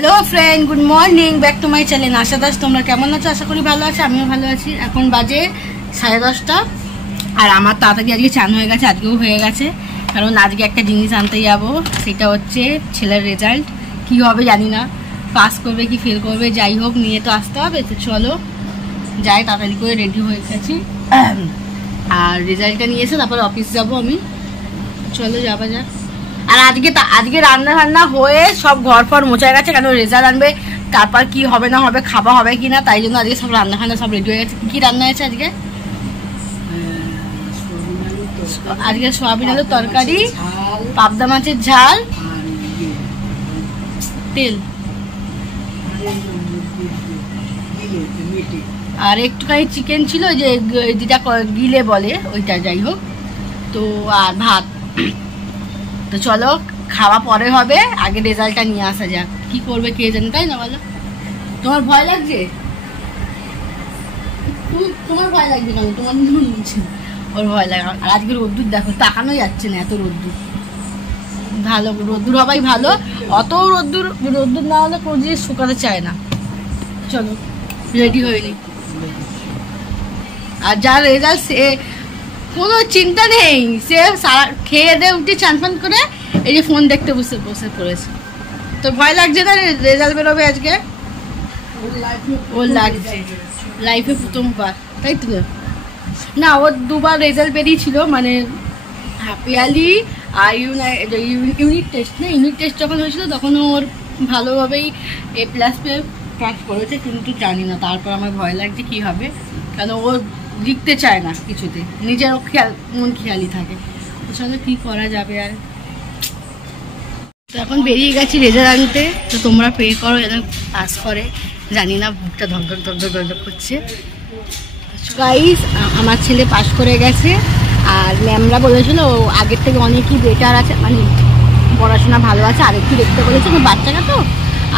Hello friend good morning back to my channel Asha Das तुम्हारा केमन आছো आशा करी ভালো আছো আমিও ভালো আছি। এখন বাজে 10:30 আর আমার তাড়াতাড়ি আজকে চান হয়ে গেছে, আজকেও হয়ে গেছে, কারণ আজকে একটা জিনিস আনতে যাব, সেটা হচ্ছে ছেলের রেজাল্ট। কি হবে জানি না, পাস করবে কি ফেল করবে, যাই হোক নিয়ে তো আসতে হবে। তো চলো যাই, তাড়াতাড়ি করে রেডি হয়ে গেছি আর রেজাল্টটা নিয়ে এসে তারপর অফিস যাব আমি। চলো যাওয়া যাক। আর আজকে রান্না বান্না হয়ে সব ঘর ফর মোছা গেছে, কেন রেজাল্ট আনবে, তারপর কি হবে না হবে, খাওয়া হবে কিনা, তাই জন্য আজকে সব রান্না ফান্না সব রেডি হয়ে গেছে। কি রান্না হয়েছে আজকে? আজকে সোয়াবিন আলুর তরকারি, পাবদা মাছের ঝাল, তেল আর একটুখানি চিকেন ছিল, যে যেটা গিলে বলে ওইটা, যাই হোক। তো আর ভাত। তো চলো খাওয়া পরে হবে, আগে রেজাল্টটা নিয়ে আসা যাক। কি করবে কে জানে, তাই না বলো? তোমার ভয় লাগছে? তোমার ভয় লাগবে কেন? তোমার ওর ভয় লাগে। আর আজকে রোদ্দুর দেখো, তাকানো যাচ্ছে না, এত রোদ্দুর। ভালো রোদ্দুর হবাই ভালো, অত রোদ্দুর না হলে কোনো জিনিস শুকাতে চায় না। চলো রেডি হয়নি। আর যার রেজাল্ট সে কোনো চিন্তা নেই, সে সারা খেয়ে দিয়ে উঠে চান ফান করে এই যে ফোন দেখতে বসে পড়েছে। তো ভয় লাগছে না রেজাল্ট বেরোবে আজকে? ওর লাগছে, লাইফে প্রথমবার, তাই তো না? ওর দুবার রেজাল্ট বেরিয়েছিল, মানে হ্যাপিয়ালি আর ইউনিট টেস্ট না, ইউনিট টেস্ট যখন হয়েছিল তখন ওর ভালোভাবেই A+ পেয়ে পাস করেছে, কিন্তু জানি না, তারপর আমার ভয় লাগছে কি হবে, কারণ ও লিখতে চায় না কিছুতে, নিজের মন খেয়ালি থাকে। তো চলো কি করা যাবে। আর তো এখন বেরিয়ে গেছি রেজাল্ট আনতে। তো তোমরা প্রে করো যেন পাস করে, জানি না, বুকটা ধক করছে। গাইস আমার ছেলে পাস করে গেছে, আর ম্যামরা বলেছিল ও আগের থেকে অনেকই বেটার আছে, মানে পড়াশোনা ভালো আছে, আর একটু দেখতে বলেছে, কিন্তু বাচ্চাটা তো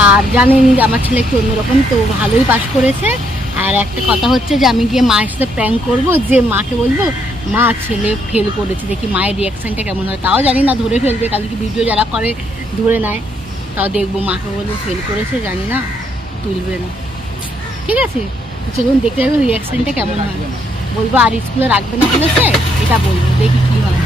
আর জানেনি যে আমার ছেলে একটু অন্যরকম, তো ভালোই পাস করেছে। আর একটা কথা হচ্ছে যে আমি গিয়ে মায়ের সাথে প্র্যাঙ্ক করবো, যে মাকে বলবো মা ছেলে ফেল করেছে, দেখি মায়ের রিয়াকশানটা কেমন হয়। তাও জানি না, ধরে ফেলবে, কাল কি ভিডিও যারা করে ধরে নেয়, তাও দেখবো। মাকে বলবো ফেল করেছে, জানি না তুলবে না, ঠিক আছে? চলুন দেখতে যাবো রিয়াকশানটা কেমন হয়। বলবো আর স্কুলে রাখবে না বলেছে, এটা বলবো, দেখি কি হয়।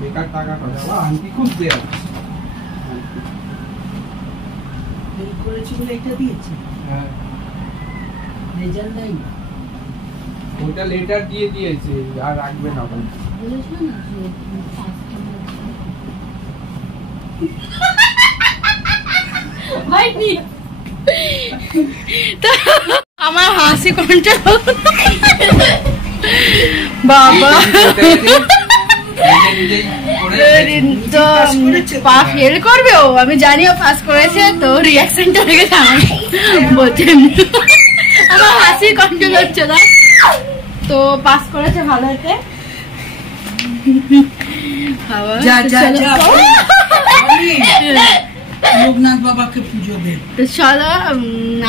বেকার টাকা খরচা, আন্টি খুব দেয়া করেছি বলে এটা দিয়েছে। হ্যাঁ, রেজাল্ট নাই, ওটা লেটার দিয়ে দিয়েছে, আর রাখবে না আমার হাসি কন্ট্রোল বাবা। পা ফেল করবে ও, আমি জানিও পাস করেছে, তো রিয়াকশনটা দেখে বলছে আমার হাসি কন্ট্রোল হচ্ছে না। তো পাস করেছে ভালো হতে। লোকনাথ বাবাকে পুজো দে। তো চলো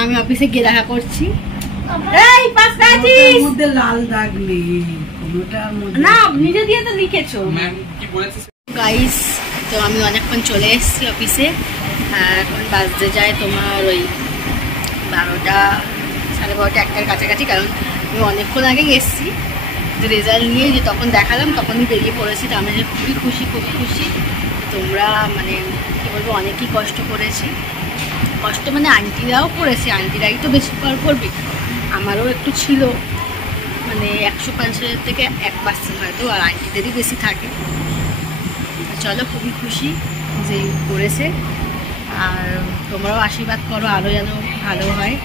আমি অফিসে গিয়ে দেখা করছি। এই পাস করেছিস? মধ্যে লাল দাগলি না, নিজে দিয়ে তো লিখেছো। গাইস তো আমি অনেকক্ষণ চলে এসেছি অফিসে, আর এখন বাজতে যায় তোমার ওই 12টা, 12:30, 1টার কাছাকাছি, কারণ আমি অনেকক্ষণ আগে এসেছি রেজাল্ট নিয়ে, যে তখন দেখালাম তখনই বেরিয়ে পড়েছি। তো আমি খুবই খুশি। তোমরা মানে কী বলবো, অনেকই কষ্ট করেছি, কষ্ট মানে আন্টিরাও করেছে, আন্টিরাই তো বেশি করবে, আমারও একটু ছিল, মানে 100% থেকে 1% হয়তো, আর আন্টিদেরই বেশি থাকে। চলো খুবই খুশি যে করেছে, আর তোমরাও আশীর্বাদ করো আরও যেন ভালো হয়।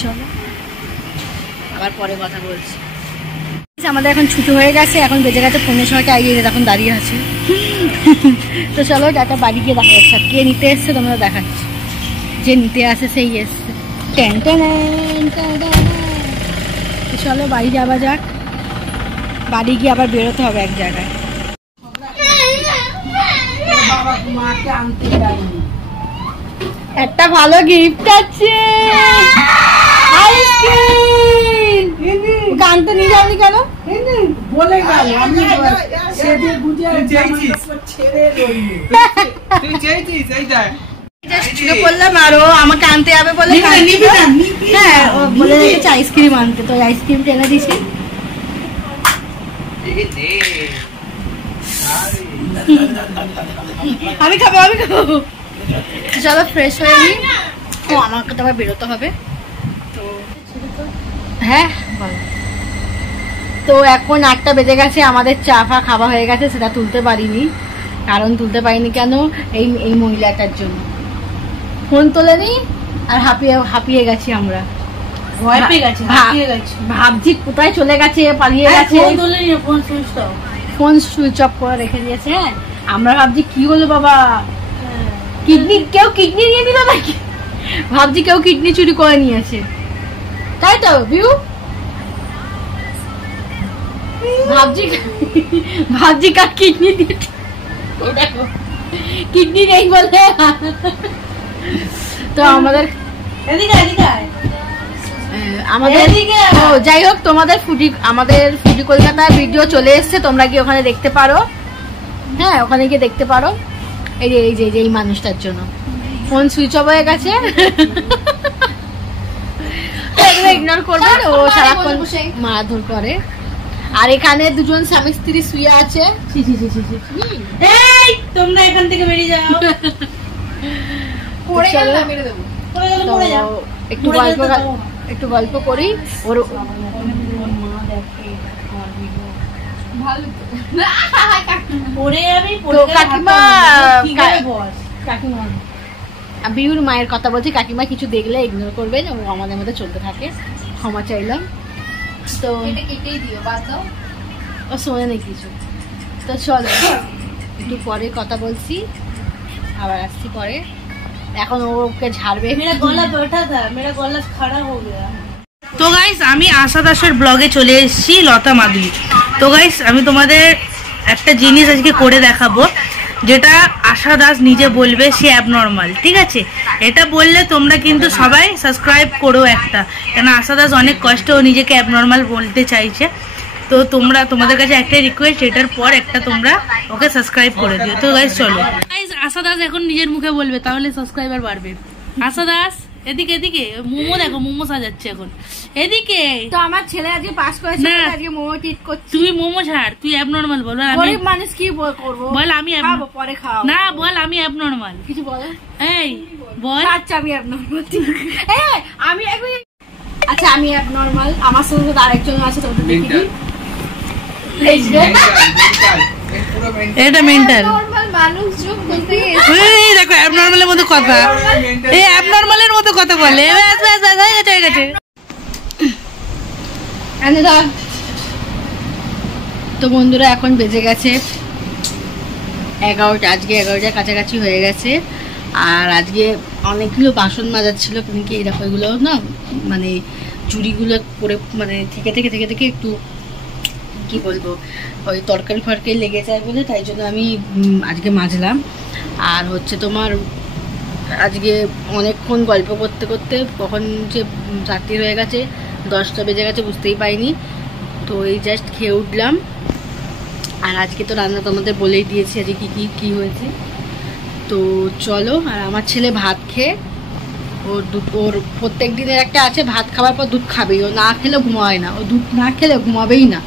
চলো আবার পরে কথা বলছি। আমাদের এখন ছুটি হয়ে গেছে, এখন বেজে গেছে 15:00 আগিয়ে এখন দাঁড়িয়ে আছে। তো চলো একটা বাড়ি গিয়ে দেখা যাচ্ছে। কে নিতে এসছে তোমরা দেখাচ্ছি, যে নিতে আসে সেই এসছে। চলো বাড়ি যাওয়া যাক, বাড়ি গিয়ে আবার বেরোতে হবে এক জায়গায়। একটা ভালো গিফট আছে, গান তো নিয়ে যাওনি কেন? বলে গেল আমি সেদিন বুঝে তুই চেয়েছিস এইটাই বললাম আরো আমাকে আনতে যাবে বলে। হ্যাঁ ও বলে রেখেছে আইসক্রিম আনতে, তো আইসক্রিম টেনে দিছি। আমি খাবো আমি খাবো। চলো ফ্রেশ হয়ে নি, ও আমাকে তো আবার বেরোতে হবে। তো হ্যাঁ বলো। তো এখন 8টা বেজে গেছে, আমাদের চা ফা খাওয়া হয়ে গেছে, সেটা তুলতে পারিনি। কারণ তুলতে পারিনি কেন, এই মহিলাটার জন্য। ফোন তোলেনি আর হাঁপিয়ে গেছি আমরা, ভয় পেয়ে গেছি, ভাবছি কোথায় চলে গেছে, পালিয়ে গেছে। ফোন সুইচ অফ করে রেখে দিয়েছে। হ্যাঁ আমরা ভাবছি কি হলো বাবা, কেউ কিডনি নিয়ে নিল নাকি, ভাবছি কেউ কিডনি চুরি করে নিয়েছে, তাই তো ভিউ। ভাবছি কার কিডনি দিয়েছে, কিডনি নেই বলে। তো আমাদের যাই হোক, তোমাদের আমাদের ফুডি কলকাতা ভিডিও চলে এসছে, তোমরা গিয়ে ওখানে দেখতে পারো। হ্যাঁ ওখানে গিয়ে দেখতে পারো। এই মানুষটার জন্য ফোন সুইচ অফ হয়ে গেছে, ইগনোর করবেন, ও সারাক্ষণ মারধর করে। আর এখানে দুজন স্বামী স্ত্রী শুয়ে আছে। তোমরা এখান থেকে বেরিয়ে যাও, একটু গল্প করি। ওর বিউর মায়ের কথা বলছি, কাকিমা কিছু দেখলে ইগনোর করবেন, ও আমাদের মধ্যে চলতে থাকে, ক্ষমা চাইলাম। তো ও শোনে নেই কিছু। তো চলো একটু পরে কথা বলছি, আবার আসছি পরে। এখন ওকে ঝাড়বে। তো গাইস আমি আশা দাসের ব্লগে চলে এসেছি, লতা মাদুলি। তো গাইস আমি তোমাদের একটা জিনিস আজকে করে দেখাবো, যেটা আশা দাস নিজে বলবে সে অ্যাবনর্মাল। ঠিক আছে, এটা বললে তোমরা কিন্তু সবাই সাবস্ক্রাইব করো একটা, কেন আশা দাস অনেক কষ্ট ও নিজেকে অ্যাবনর্মাল বলতে চাইছে। তো তোমাদের কাছে একটাই রিকোয়েস্ট, এটার পর একটা তোমরা ওকে সাবস্ক্রাইব করে দিও। তো গাইস চলো, গাইস আশা দাস এখন নিজের মুখে বলবে, তাহলে সাবস্ক্রাইবার বাড়বে। আশা দাস এদিকে এদিকে, মোমো দেখো, মোমো সাজাচ্ছে এখন, এদিকে। তো আমার ছেলে আজকে পাস করেছে, আজকে মোমো ট্রিট করছি। তুই মোমো ছাড়, তুই অ্যাবনর্মাল বল। গরিব মানুষ কি করব, বল আমি খাবো পরে খাও না, বল আমি অ্যাবনর্মাল, কিছু বল। এই বল। আচ্ছা আমি অ্যাবনর্মাল, আমি আচ্ছা আমি অ্যাবনর্মাল, আমার সঙ্গে আরেকজন আছে, তোমরা দেখি। এটা মেন্টাল মানুষ দেখো, অ্যাবনর্মালের মতো কথা, এই অ্যাবনর্মালের মতো কথা বলে। তো বন্ধুরা এখন বেজে গেছে 11টা, আজকে 11টার কাছাকাছি হয়ে গেছে। আর আজকে অনেকগুলো বাসন মাজার ছিল, কিন্তু এই দেখো এগুলো না মানে চুড়িগুলো পরে মানে থেকে একটু কি বলবো, ওই তরকারি ফরকারি লেগে যায় বলে, তাই জন্য আমি আজকে মাজলাম। আর হচ্ছে তোমার আজকে অনেকক্ষণ গল্প করতে করতে কখন যে রাত্রি হয়ে গেছে, 10টা বেজে গেছে বুঝতেই পাইনি। তো এই জাস্ট খেয়ে উঠলাম। আর আজকে তো রান্না তোমাদের বলেই দিয়েছি আজকে কী হয়েছে। তো চলো, আর আমার ছেলে ভাত খেয়ে ওর প্রত্যেক দিনের একটা আছে, ভাত খাওয়ার পর দুধ খাবেই, ও না খেলে ঘুমায় না, ও দুধ না খেলে ঘুমাবেই না।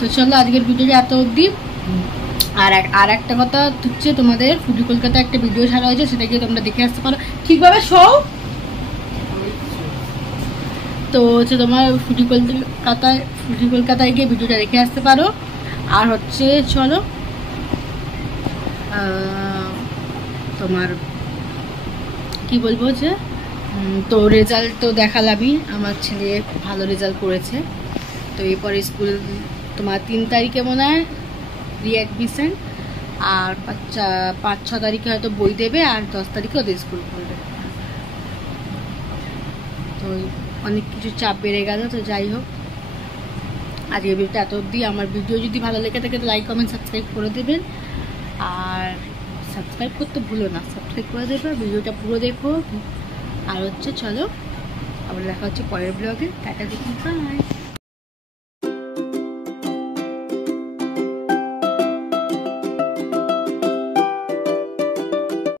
তো চলো আজকের ভিডিওটা এত অবধি। আর একটা কথা হচ্ছে, তোমাদের ফুডি কলকাতা একটা ভিডিও ছাড়া হয়েছে, সেটা গিয়ে তোমরা দেখে আসতে পারো ঠিকভাবে। তো হচ্ছে তোমার ফুডি কলকাতায় গিয়ে ভিডিওটা দেখে আসতে পারো। আর হচ্ছে চলো তোমার কি বলবো, যে তো রেজাল্ট তো দেখালামই, আমার ছেলে ভালো রেজাল্ট করেছে। তো এরপরে স্কুল তোমার 3 তারিখে মনে হয় রিঅ্যাডমিশন, আর 5-6 তারিখে হয়তো বই দেবে, আর 10 তারিখে ওদের স্কুল খুলবে। তো অনেক কিছু চাপ বেড়ে গেল। তো যাই হোক, আজকে ভিডিওটা এত অবধি। আমার ভিডিও যদি ভালো লেগে থাকে তো লাইক কমেন্ট সাবস্ক্রাইব করে দেবেন, আর সাবস্ক্রাইব করতে ভুলো না, সাবস্ক্রাইব করে দেবে, ভিডিওটা পুরো দেখো। আর হচ্ছে চলো আবার দেখা হচ্ছে পরের ব্লগে। টাটা, দেখুন, বাই।